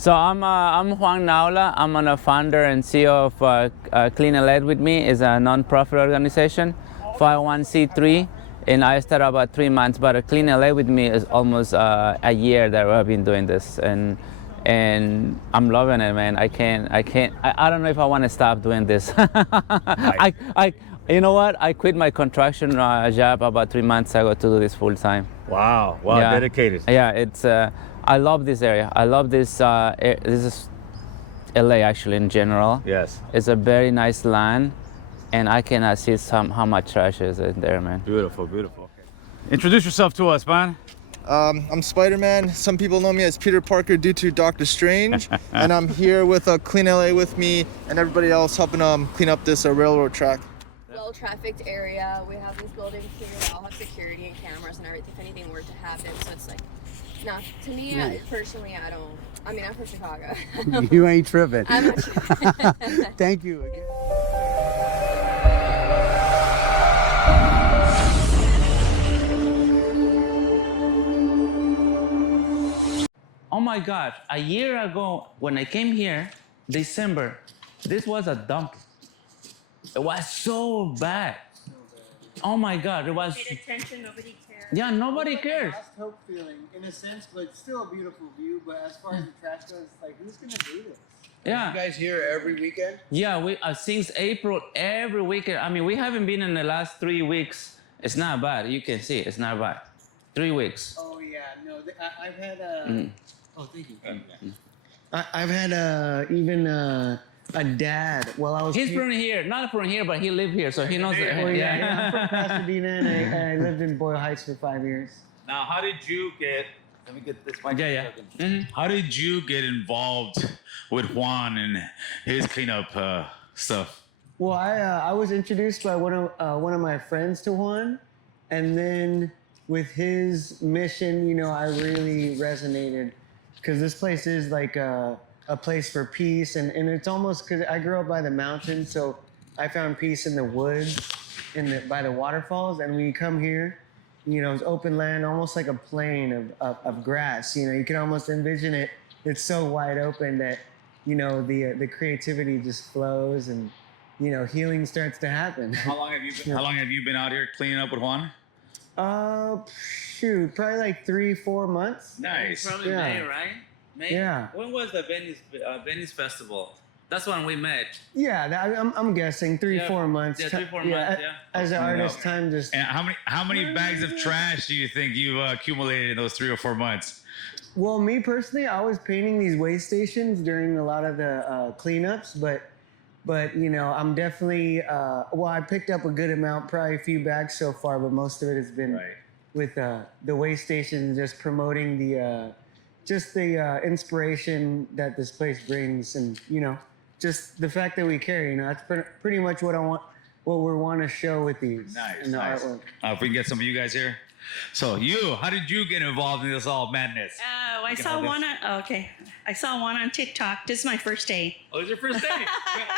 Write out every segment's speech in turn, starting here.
So I'm Juan Naula. I'm a founder and CEO of Clean and Lead with Me. Is a non-profit organization, 501c3, and I started about 3 months. But Clean and Lead with Me is almost a year that I've been doing this, and I'm loving it, man. I don't know if I want to stop doing this. You know what? I quit my construction job about 3 months ago to do this full time. Wow, Yeah. dedicated. Yeah, it's. I love this area. I love this. This is LA actually in general. Yes. It's a very nice land, and I cannot see how much trash is in there, man. Beautiful, beautiful. Introduce yourself to us, man. I'm Spider-Man. Some people know me as Peter Parker due to Doctor Strange. And I'm here with Clean LA with me and everybody else helping clean up this railroad track. Well-trafficked area. We have these buildings here that all have security and cameras and everything if anything were to happen. So it's like, no, to me, personally, I'm from Chicago. You ain't tripping. I'm not sure. Thank you again. Oh my God! A year ago, when I came here, December, this was a dump. It was so bad. Oh my God! It was. Paid attention, nobody cared. Yeah, nobody cares. Lost hope feeling in a sense, but still a beautiful view. But as far as the trash goes, like who's gonna do this? Yeah. You guys here every weekend? Yeah, we since April every weekend. I mean, we haven't been in the last 3 weeks. It's not bad. You can see it's not bad. 3 weeks. Oh yeah, no. I've had Oh, thank you. I've had even a dad. Well, I was. He's from here, not from here, but he lived here, so he knows. Well, yeah, I'm from Pasadena, and I lived in Boyle Heights for 5 years. Now, how did you get? Let me get this mic. Yeah. Mm-hmm. How did you get involved with Juan and his cleanup stuff? Well, I was introduced by one of my friends to Juan, and then with his mission, you know, I really resonated because this place is like a place for peace, and it's almost because I grew up by the mountains, so I found peace in the woods, by the waterfalls, and when you come here, you know, it's open land, almost like a plain of grass. You know, you can almost envision it. It's so wide open that, you know, the creativity just flows, and you know, healing starts to happen. How long have you been out here cleaning up with Juan? Shoot, probably like 3-4 months. Nice. Probably Yeah. May, right? May. Yeah. When was the Venice Festival? That's when we met. Yeah, I'm guessing 3-4 months. Yeah, 3-4 months. Yeah. As an artist, time just. And how many bags of trash do you think you've accumulated in those 3 or 4 months? Well, me personally, I was painting these waste stations during a lot of the cleanups, but you know, I'm definitely I picked up a good amount, probably a few bags so far, but most of it has been with the waste stations, just promoting the inspiration that this place brings, and you know, just the fact that we care. You know, that's pretty much what we want to show with these. Nice, in the nice. artwork. If we can get some of you guys here. So how did you get involved in this all madness? I saw one on, I saw one on TikTok. This is my first day. Oh, it's your first day.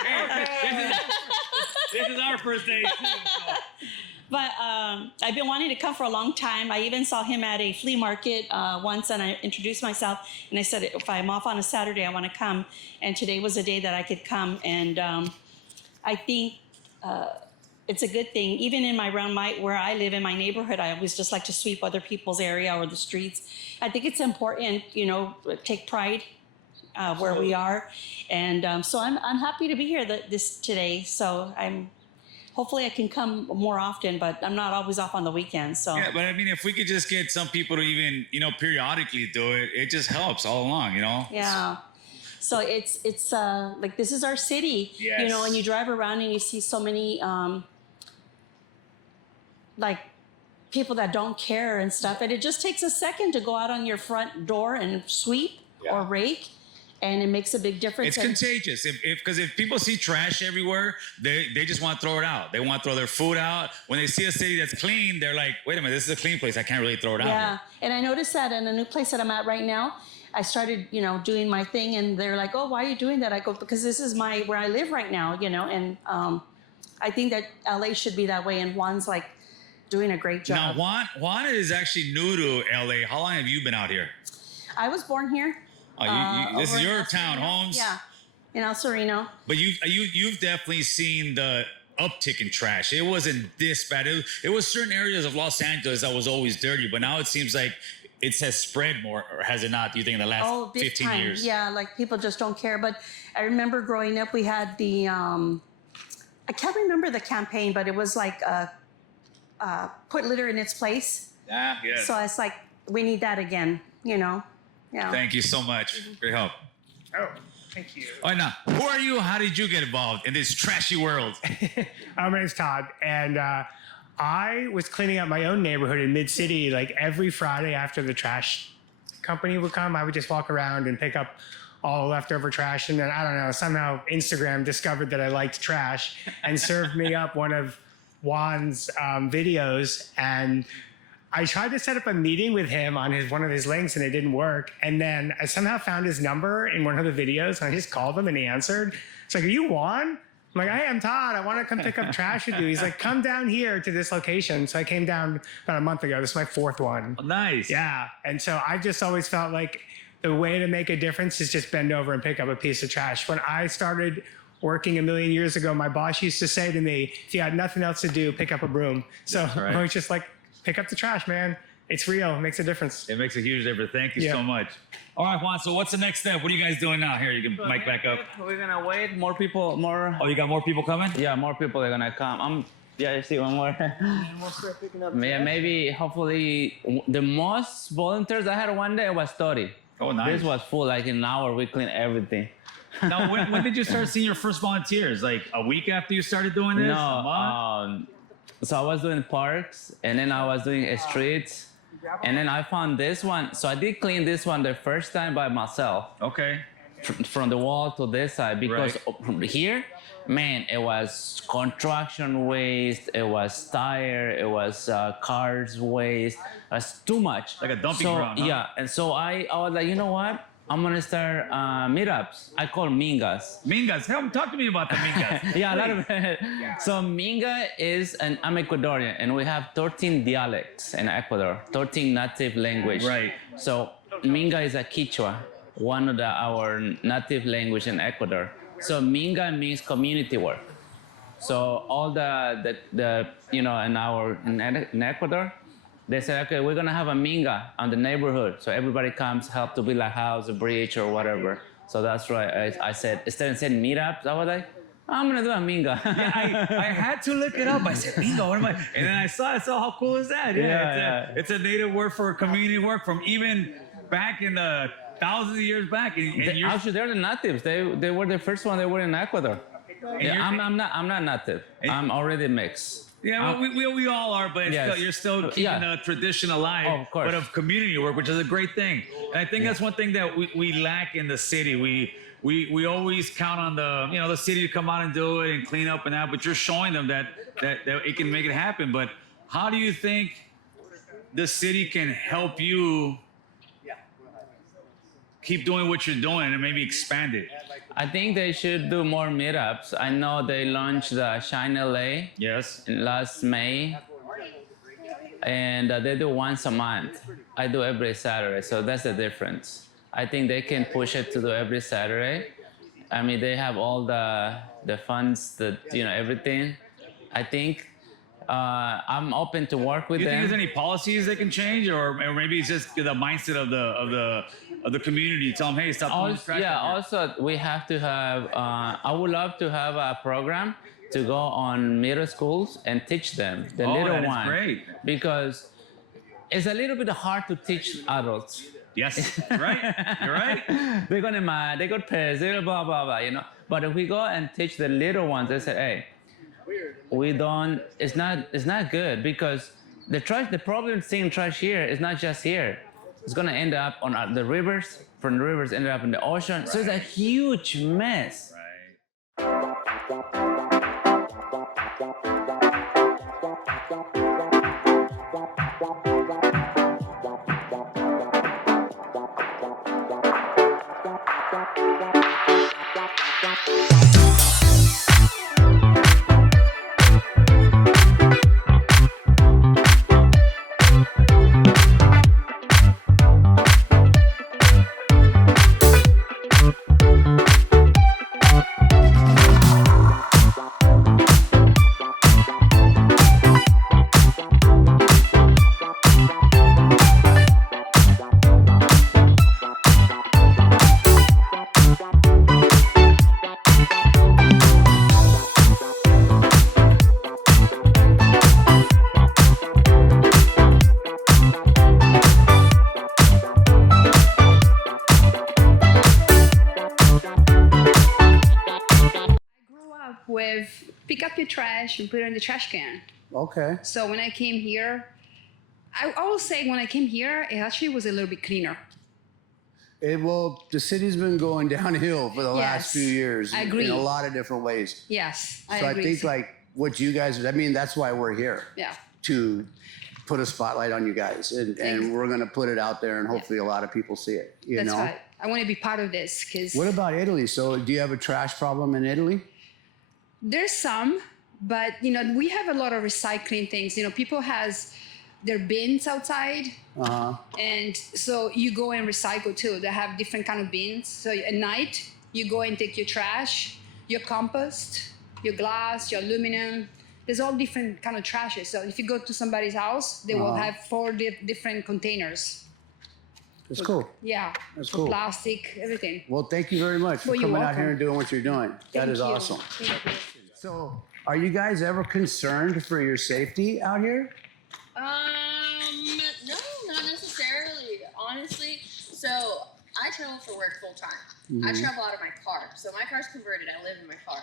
Hey, this is our first day too. So. But I've been wanting to come for a long time. I even saw him at a flea market once, and I introduced myself, and I said, if I'm off on a Saturday, I want to come. And today was a day that I could come, and I think it's a good thing. Even in where I live in my neighborhood, I always just like to sweep other people's area or the streets. I think it's important, you know, take pride where we are, and so I'm happy to be here today. So hopefully I can come more often, but I'm not always off on the weekends. So yeah, but I mean, if we could just get some people to even, you know, periodically do it, it just helps all along, you know. Yeah. So it's like this is our city, you know, and you drive around and you see so many like people that don't care and stuff, and it just takes a second to go out on your front door and sweep or rake, and it makes a big difference. It's contagious. Because if people see trash everywhere, they just want to throw it out. They want to throw their food out. When they see a city that's clean, they're like, wait a minute, this is a clean place. I can't really throw it out. Yeah, and I noticed that in a new place that I'm at right now, I started, you know, doing my thing, and they're like, oh, why are you doing that? I go, because this is where I live right now, you know, and I think that LA should be that way, and Juan's like doing a great job. Now, Juan is actually new to LA. How long have you been out here? I was born here. Oh, this over is in your El town, Sereno. Holmes. Yeah, in El Sereno. But you've definitely seen the uptick in trash. It wasn't this bad. It was certain areas of Los Angeles that was always dirty, but now it seems like it has spread more, or has it not? Do you think in the last Big 15 time. years? Yeah, like people just don't care. But I remember growing up, we had the I can't remember the campaign, but it was like put litter in its place. Yeah. Yes. So it's like we need that again. You know. Yeah. Thank you so much for your help. Oh, thank you. All right, now, who are you? How did you get involved in this trashy world? My name's Todd, and I was cleaning up my own neighborhood in Mid-City like every Friday after the trash company would come. I would just walk around and pick up all the leftover trash, and then, I don't know, somehow Instagram discovered that I liked trash and served me up one of Juan's videos, and I tried to set up a meeting with him on one of his links, and it didn't work. And then I somehow found his number in one of the videos, and I just called him, and he answered. It's like, "Are you Juan?" I'm like, "Hey, I'm Todd. I want to come pick up trash with you." He's like, "Come down here to this location." So I came down about a month ago. This is my fourth one. Oh, nice. Yeah. And so I've just always felt like the way to make a difference is just bend over and pick up a piece of trash. When I started working a million years ago, my boss used to say to me, "If you had nothing else to do, pick up a broom." So right. I was just like, pick up the trash, man. It's real. It makes a difference. It makes a huge difference. Thank you Yeah. so much. All right, Juan, so what's the next step? What are you guys doing now? Here, you can mic back up. We're gonna wait. More people. More. Oh, you got more people coming? Yeah, more people are gonna come. Yeah, you see one more. Yeah, maybe, hopefully, the most volunteers I had one day was 30. Oh, nice. This was full, like in an hour, we cleaned everything. Now, when did you start seeing your first volunteers? Like a week after you started doing this? A month? No, so I was doing parks, and then I was doing streets, and then I found this one. So I did clean this one the first time by myself. Okay. From the wall to this side, because Right. from here, man, it was construction waste, it was tire, it was cars waste. It was too much. Like a dumping so, ground, huh? Yeah, and so I was like, you know what? I'm gonna start meetups. I call mingas. Mingas. Talk to me about the mingas. Yeah, a lot of So minga is I'm Ecuadorian, and we have 13 dialects in Ecuador, 13 native language. Right. So minga is a Quechua, one of our native language in Ecuador. So minga means community work. So all the in Ecuador, they said, okay, we're gonna have a minga on the neighborhood. So everybody comes, help to build a house, a bridge, or whatever. So that's right. I said, instead of saying meetups, I was like, I'm gonna do a minga. I had to look it up. I said, minga, what am I? And then I saw how cool is that? It's a native word for community work from even back in the thousands of years back. And Actually, they're the natives. They were the first one. They were in Ecuador. Yeah, I'm not native. I'm already mixed. Yeah, well, we all are, but Yes. you're still keeping the tradition alive, Oh, of course. but of community work, which is a great thing. And I think that's one thing that we lack in the city. We always count on the city to come out and do it and clean up and that, but you're showing them that it can make it happen. But how do you think the city can help you keep doing what you're doing and maybe expand it? I think they should do more meetups. I know they launched the Shine LA Yes. last May, and they do once a month. I do every Saturday, so that's the difference. I think they can push it to do every Saturday. I mean, they have all the funds, everything. I think I'm open to work with Do you think them. there's any policies they can change, or maybe it's just the mindset of the community? Tell them, hey, stop doing this trash out here. Also, we have to have, I would love to have a program to go on middle schools and teach them, the little that is one. great. Because it's a little bit hard to teach adults. Yes, you're right. You're right. They're gonna mad, they got pissed, they blah, blah, blah, But if we go and teach the little ones, they say, hey, it's not good, because the problem seeing trash here is not just here. It's gonna end up on the rivers, from the rivers end up in the ocean. So it's a huge mess. with pick up your trash and put it in the trash can. Okay. So when I came here, I will say when I came here, it actually was a little bit cleaner. Well, the city's been going downhill for the last Yes, few years I agree. in a lot of different ways. Yes, So I agree. think like what you guys, I mean, that's why we're here. Yeah. To put a spotlight on you guys. And we're going to put it out there and hopefully a lot of people see it. You That's know? right. I want to be part of this because What about Italy? So do you have a trash problem in Italy? there's some, but you know, we have a lot of recycling things. You know, people has their bins outside, and so you go and recycle too. They have different kind of bins. So at night, you go and take your trash, your compost, your glass, your aluminum. There's all different kind of trashes. So if you go to somebody's house, they will have 4 different containers. That's cool. Yeah, That's for cool. plastic, everything. Well, thank you very much for Well, you're coming out here welcome. and doing what you're doing. That Thank is you. awesome. Thank you. So are you guys ever concerned for your safety out here? No, not necessarily. Honestly, so I travel for work full time. I travel out of my car. So my car's converted. I live in my car.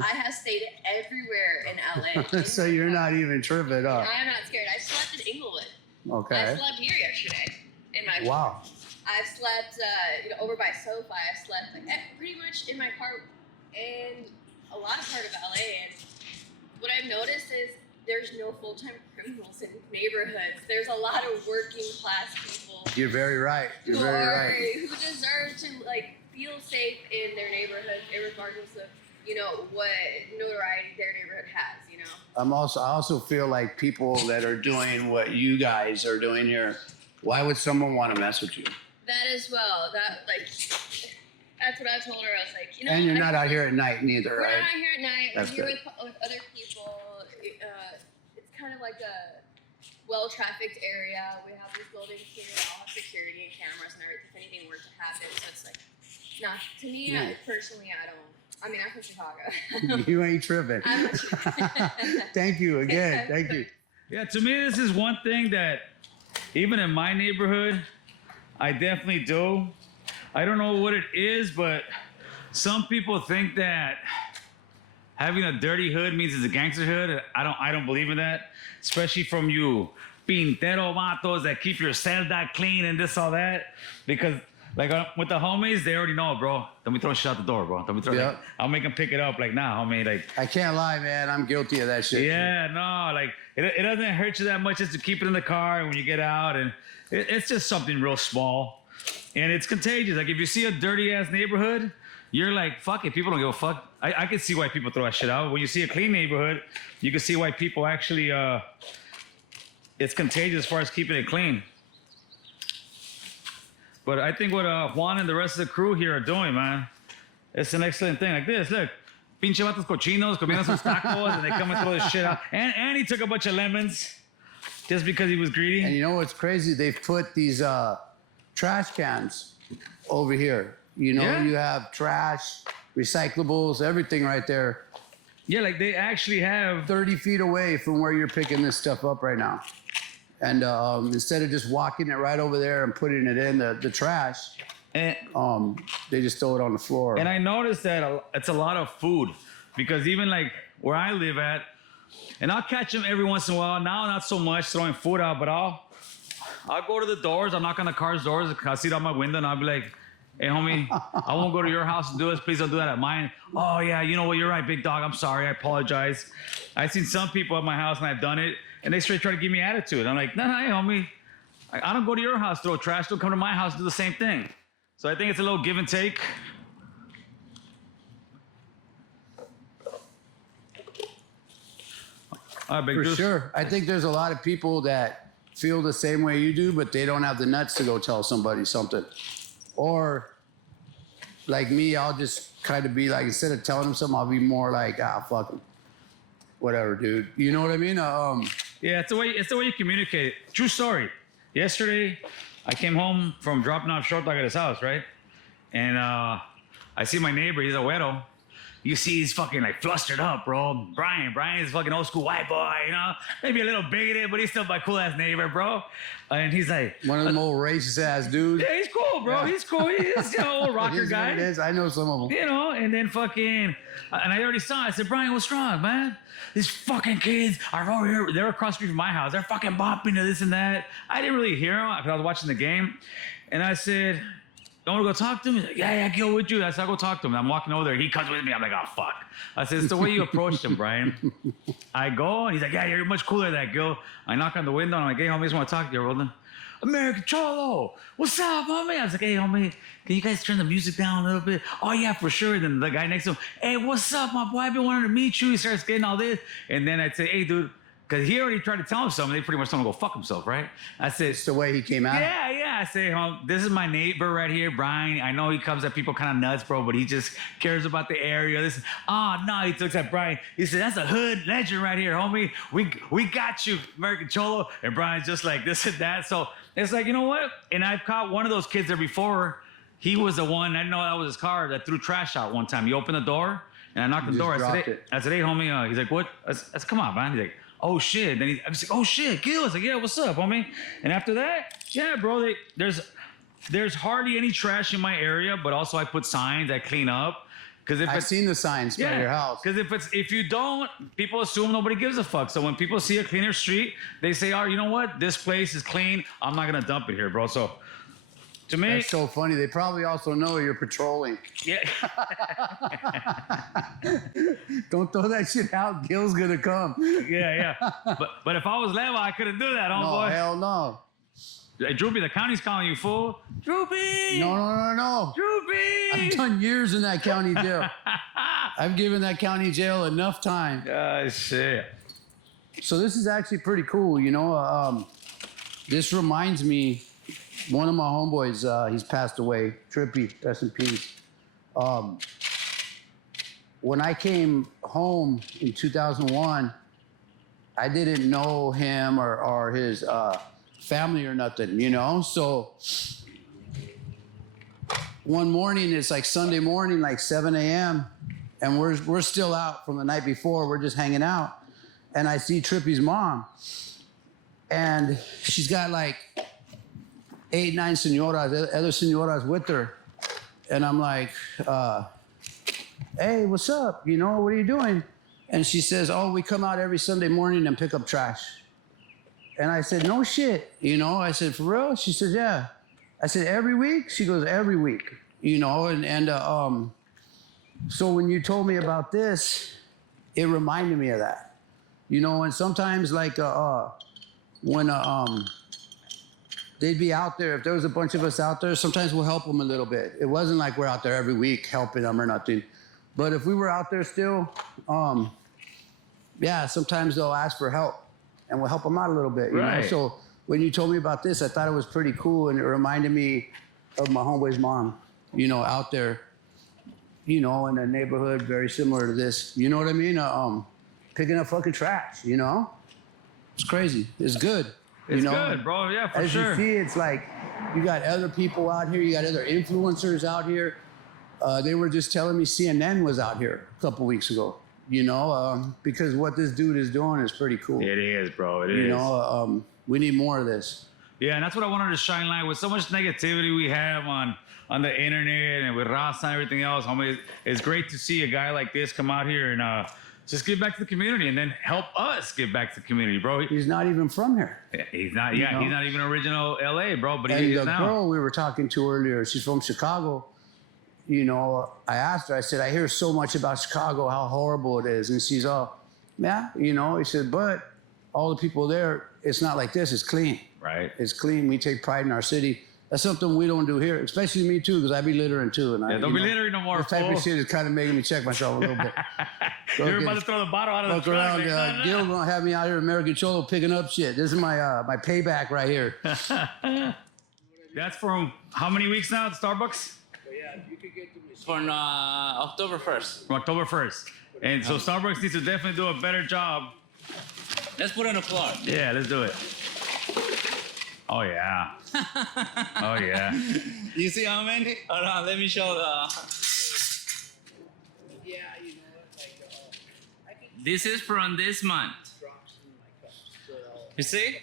I have stayed everywhere in LA. So you're not even tripping up. I am not scared. I slept in Inglewood. I Okay. slept here yesterday in my Wow. I've slept over by SoFi. I've slept pretty much in my car in a lot of part of LA. And what I've noticed is there's no full-time criminals in neighborhoods. There's a lot of working class people You're very right. You're very right. who deserve to feel safe in their neighborhood, regardless of what notoriety their neighborhood has. I also feel like people that are doing what you guys are doing here, why would someone want to mess with you? That as well. That's what I told her. I was like, And you're not out here at night neither, We're right? not out here at night. That's We're here good. with other people. It's kind of like a well-trafficked area. We have these buildings here that all have security and cameras and everything. If anything were to happen, so it's to me personally, I'm from Chicago. You ain't tripping. I'm not sure. Thank you again. Thank you. Yeah, to me, this is one thing that even in my neighborhood, I definitely do. I don't know what it is, but some people think that having a dirty hood means it's a gangster hood. I don't believe in that, especially from you pintero vatos that keep your celda clean and this, all that. Because with the homies, they already know, bro. Don't be throwing shit out the door, bro. Don't be throwing. Yep. I'll make them pick it up. Nah, homie. I can't lie, man. I'm guilty of that shit. Yeah, no, it doesn't hurt you that much just to keep it in the car and when you get out, and it's just something real small. And it's contagious. If you see a dirty ass neighborhood, you're like, fuck it. People don't give a fuck. I can see why people throw that shit out. When you see a clean neighborhood, you can see why people actually, it's contagious as far as keeping it clean. But I think what Juan and the rest of the crew here are doing, man, it's an excellent thing. Like this, look. Pinche vatos cochinos comiendo sus tacos and they come and throw this shit out. And he took a bunch of lemons just because he was greedy. And you know what's crazy? They've put these trash cans over here. You have trash, recyclables, everything right there. Yeah, they actually have 30 feet away from where you're picking this stuff up right now. And instead of just walking it right over there and putting it in the trash, and they just throw it on the floor. And I noticed that it's a lot of food because even where I live at, and I'll catch them every once in a while. Now, not so much throwing food out, but I'll go to the doors. I'll knock on the car's doors. I'll see it out my window, and I'll be like, hey, homie, I won't go to your house and do this. Please don't do that at mine. Oh, yeah, you know what? You're right, big dog. I'm sorry. I apologize. I've seen some people at my house, and I've done it, and they straight try to give me attitude. I'm like, no, hey, homie. I don't go to your house, throw trash. Don't come to my house, do the same thing. So I think it's a little give and take. All right, big For dude. sure. I think there's a lot of people that feel the same way you do, but they don't have the nuts to go tell somebody something. Or like me, I'll just kind of be like, instead of telling them something, I'll be more like, fuck them. Whatever, dude. You know what I mean? Yeah, it's the way you communicate it. True story. Yesterday, I came home from dropping off short dog at his house, right? And I see my neighbor, he's a güero, you see he's fucking like flustered up, bro. Brian is fucking old school white boy, you know, maybe a little bigoted, but he's still my cool ass neighbor, bro. And he's like one of them old racist ass dudes. yeah, he's cool, bro. Yeah. He's cool. He's an old rocker guy. It is. I know some of them. You know, and then fucking, and I already saw it. I said, Brian, what's wrong, man? These fucking kids are over here. They're across the street from my house. They're fucking bopping to this and that. I didn't really hear them because I was watching the game. And I said, you want to go talk to him? He's like, yeah, I go with you. I said, I'll go talk to him. I'm walking over there. He comes with me. I'm like, oh, fuck. I said, it's the way you approached him, Brian. I go, and he's like, yeah, you're much cooler than that, Gil. I knock on the window, and I'm like, hey, homie, I just want to talk to you, Roland. American Cholo, what's up, homie? I was like, hey, homie, can you guys turn the music down a little bit? Oh, yeah, for sure. And then the guy next to him, hey, what's up, my boy? I've been wanting to meet you. He starts getting all this. And then I'd say, hey, dude, because he already tried to tell him something. They pretty much told him to go fuck himself, right? I said, It's the way he came out. yeah. I say, this is my neighbor right here, Brian. I know he comes at people kind of nuts, bro, but he just cares about the area. This, no, he looks at Brian. He said, that's a hood legend right here, homie. We got you, American Cholo. And Brian's just like this and that. So it's like, you know what? And I've caught one of those kids there before. He was the one, I didn't know that was his car, that threw trash out one time. He opened the door, and I knocked on the door. I said, hey, homie. He's like, what? I said, come on, man. He's like, oh shit. Then I was like, oh shit, Gil. I was like, yeah, what's up, homie? And after that, yeah, bro, there's hardly any trash in my area, but also I put signs, I clean up. Because if I've seen the signs by your house. Because if you don't, people assume nobody gives a fuck. So when people see a cleaner street, they say, oh, you know what? This place is clean. I'm not gonna dump it here, bro. So to me, that's so funny. They probably also know you're patrolling. yeah. Don't throw that shit out. Gil's gonna come. Yeah. But if I was Leva, I couldn't do that, No, homeboy. hell no. Hey, Droopy, the county's calling you fool. Droopy! No. Droopy! I've done years in that county jail. I've given that county jail enough time. Oh, shit. So this is actually pretty cool, you know. This reminds me, one of my homeboys, he's passed away, Trippy, rest in peace. When I came home in 2001, I didn't know him or his family or nothing, you know? So one morning, it's like Sunday morning, like 7 a.m., and we're still out from the night before. We're just hanging out. And I see Trippy's mom. And she's got like 8, 9 senoras, other senoras with her. And I'm like, hey, what's up? You know, what are you doing? And she says, oh, we come out every Sunday morning and pick up trash. And I said, no shit. You know, I said, for real? She said, yeah. I said, every week? She goes, every week. You know, and so when you told me about this, it reminded me of that. You know, and sometimes like when they'd be out there, if there was a bunch of us out there, sometimes we'll help them a little bit. It wasn't like we're out there every week helping them or nothing. But if we were out there still, yeah, sometimes they'll ask for help and we'll help them out a little bit. You know? So when you told me about this, I thought it was pretty cool, and it reminded me of my homeboy's mom, you know, out there, you know, in a neighborhood very similar to this. You know what I mean? Picking up fucking trash, you know? It's crazy. It's good. It's you know? good, bro. Yeah, for As sure. you see, it's like you got other people out here. You got other influencers out here. They were just telling me CNN was out here a couple weeks ago, you know, because what this dude is doing is pretty cool. It is, bro. It is. You know, we need more of this. Yeah, and that's what I wanted to shine light with. So much negativity we have on the internet and with Raza and everything else. Homie, it's great to see a guy like this come out here and just give back to the community and then help us give back to the community, bro. He's not even from here. He's not. Yeah, he's not even original LA, bro. But and he is the now. girl we were talking to earlier, she's from Chicago. You know, I asked her, I said, I hear so much about Chicago, how horrible it is. And she's all, yeah, you know, he said, but all the people there, it's not like this, it's clean. Right. It's clean. We take pride in our city. That's something we don't do here, especially me too, because I be littering too. And Don't be littering no more, This type fool. of shit is kind of making me check myself a little bit. You're about to throw the bottle out of the Look truck. around, like, no. Gil gonna have me out here, American Cholo, picking up shit. This is my my payback right here. That's from how many weeks now at Starbucks? From October 1st. From October 1st. And so Starbucks needs to definitely do a better job. Let's put it on the floor. Yeah, let's do it. Oh, yeah. Oh, yeah. You see how many? Hold on, let me show the... Yeah, you know. This is from this month. You see?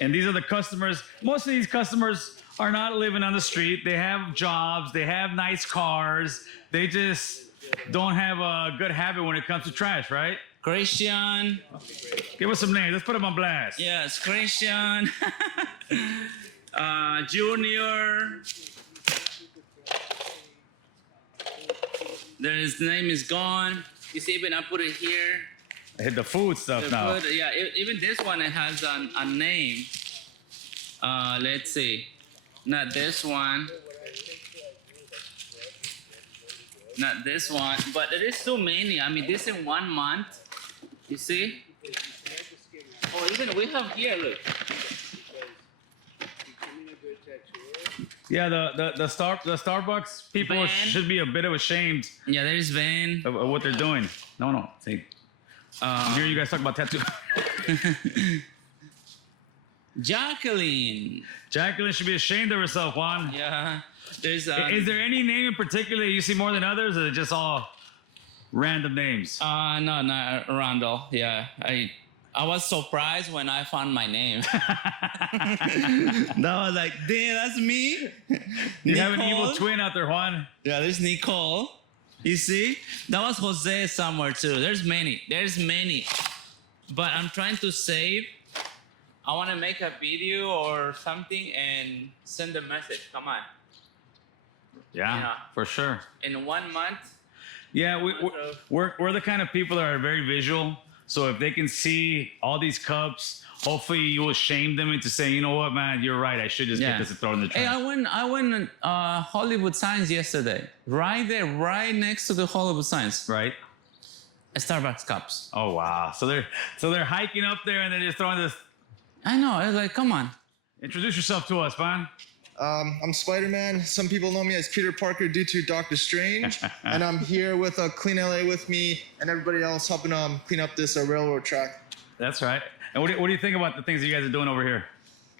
And these are the customers. Most of these customers are not living on the street. They have jobs. They have nice cars. They just don't have a good habit when it comes to trash, right? Christian. Give us some names. Let's put them on blast. Yes, Christian. Junior. His name is gone. You see, when I put it here. I hit the food stuff now. Yeah, even this one, it has a name. Let's see. Not this one. Not this one. But there is so many. I mean, this in 1 month. You see? Oh, even we have here, look. Yeah, the Starbucks people Van. should be a bit of ashamed Yeah, there is Van. of what they're doing. No. See, here you guys talk about tattoo. Jacqueline. Jacqueline should be ashamed of herself, Juan. Yeah. There's Is there any name in particular you see more than others, or is it just all random names? no, not Randall. Yeah, I was surprised when I found my name. That was like, damn, that's me. You have an evil twin out there, Juan. Yeah, there's Nicole. You see? That was Jose somewhere too. There's many. But I'm trying to save. I want to make a video or something and send a message. Come on. Yeah, for sure. In 1 month. Yeah, we're the kind of people that are very visual. So if they can see all these cups, hopefully you will shame them into saying, you know what, man, you're right. I should just get this and throw it in the trash. Hey, I went Hollywood Signs yesterday. Right there, right next to the Hollywood Signs. Right. Starbucks cups. Oh wow. So they're hiking up there and they're just throwing this. I know. I was like, come on. Introduce yourself to us, man. I'm Spider-Man. Some people know me as Peter Parker due to Doctor Strange. And I'm here with Clean LA with me and everybody else helping clean up this railroad track. That's right. And what do you think about the things that you guys are doing over here?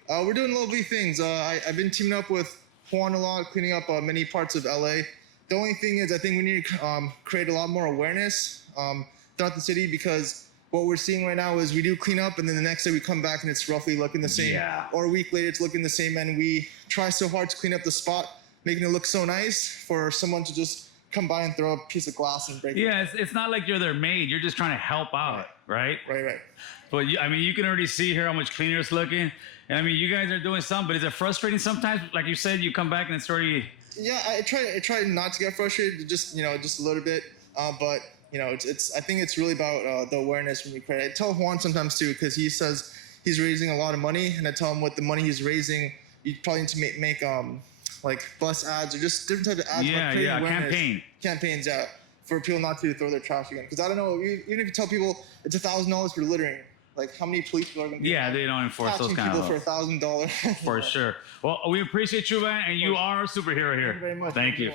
We're doing lovely things. I've been teaming up with Juan a lot, cleaning up many parts of LA. The only thing is I think we need to create a lot more awareness throughout the city, because what we're seeing right now is we do clean up and then the next day we come back and it's roughly looking the same. Yeah. Or a week later it's looking the same, and we try so hard to clean up the spot, making it look so nice for someone to just come by and throw a piece of glass and break it. Yeah, it's not like you're their maid. You're just trying to help out, right? Right. But I mean, you can already see here how much cleaner it's looking. And I mean, you guys are doing something, but is it frustrating sometimes? Like you said, you come back and it's already... Yeah, I try not to get frustrated, just a little bit. But I think it's really about the awareness when we create. I tell Juan sometimes too, because he says he's raising a lot of money, and I tell him with the money he's raising, you probably need to make like bus ads or just different types of ads. Yeah, campaigns, for people not to throw their trash again. Because I don't know, even if you tell people it's $1,000 for littering, like how many police people are going to be? Yeah, they don't enforce those kind of people for $1,000. For sure. Well, we appreciate you, man, and you are a superhero here. Thank you very much. Thank you.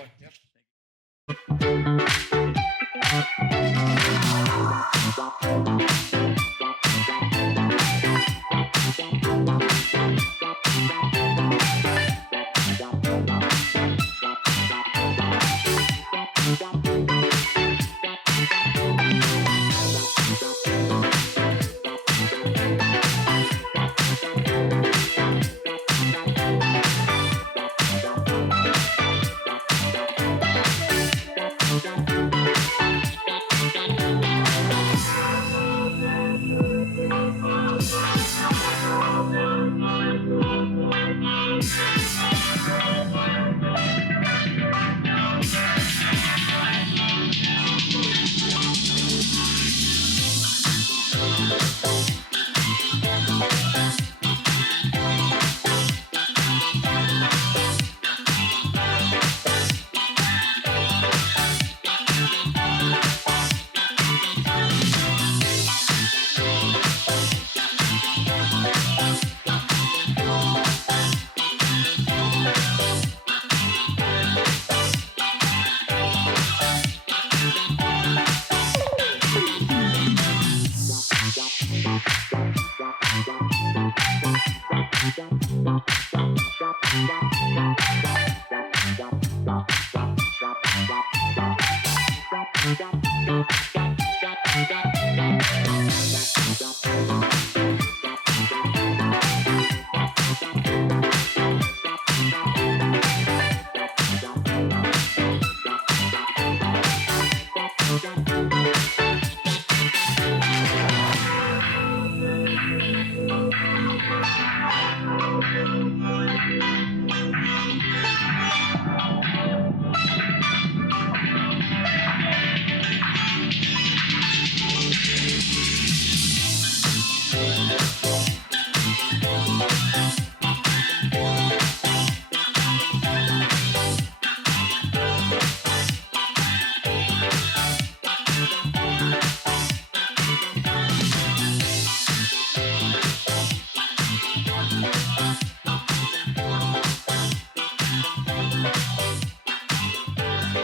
You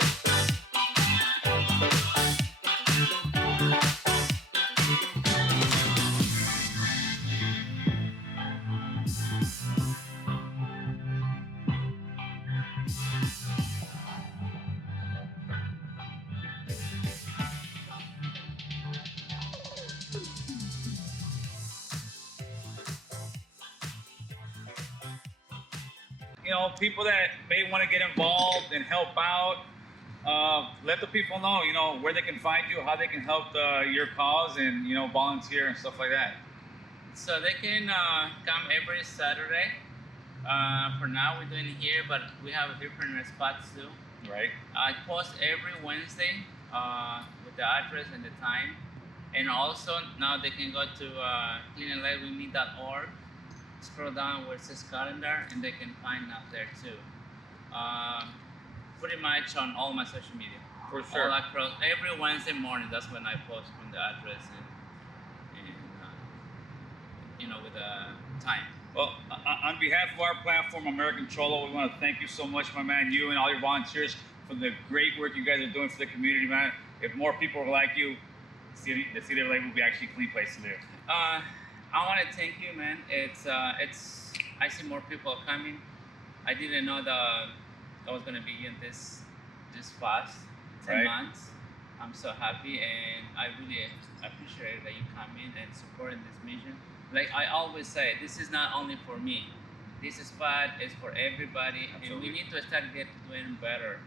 know, people that may want to get involved and help out, let the people know, you know, where they can find you, how they can help your cause, and you know, volunteer and stuff like that. So they can come every Saturday. For now, we're doing it here, but we have different spots too. Right. I post every Wednesday with the address and the time. And also now they can go to cleanandletwithme.org, scroll down where it says calendar, and they can find out there too. Pretty much on all my social media. For sure. All across, every Wednesday morning, that's when I post from the address and you know, with the time. Well, on behalf of our platform, American Cholo, we want to thank you so much, my man, you and all your volunteers, for the great work you guys are doing for the community, man. If more people were like you, the city of LA would be actually a clean place to live. I want to thank you, man. It's I see more people coming. I didn't know that I was gonna be in this fast, 10 Right. months. I'm so happy, and I really appreciate that you come in and supporting this mission. Like I always say, this is not only for me. This spot is for everybody, Absolutely. and we need to start doing better.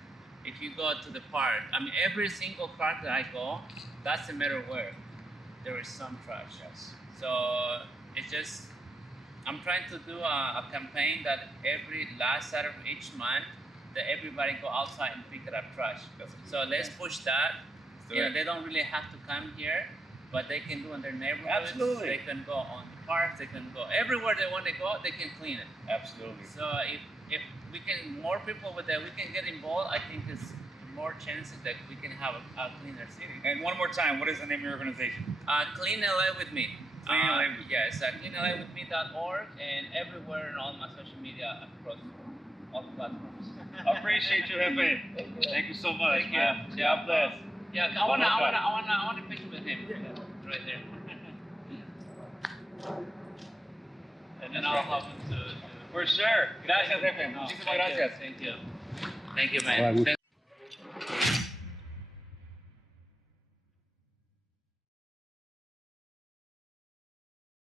If you go to the park, I mean, every single park that I go, doesn't matter where, there is some trash. Yes. So it's just, I'm trying to do a campaign that every last Saturday of each month, that everybody go outside and pick up trash. So let's push that. do You know, it. they don't really have to come here, but they can do in their neighborhoods. Absolutely. They can go on the parks. They can go everywhere they want to go. They can clean it. Absolutely. So if we can, more people with that, we can get involved. I think there's more chances that we can have a cleaner city. And one more time, what is the name of your organization? Clean LA with me. Clean LA with me. Yes, cleanlawithme.org and everywhere on all my social media across all the platforms. Appreciate you, Jefe. Thank you so much. Thank you. Man. Yeah. God bless. Yeah, I want a picture with him right there. And then I'll help him to For sure. Gracias, Jefe. No, Muchísimas thank you. gracias. Thank you. Thank you, man.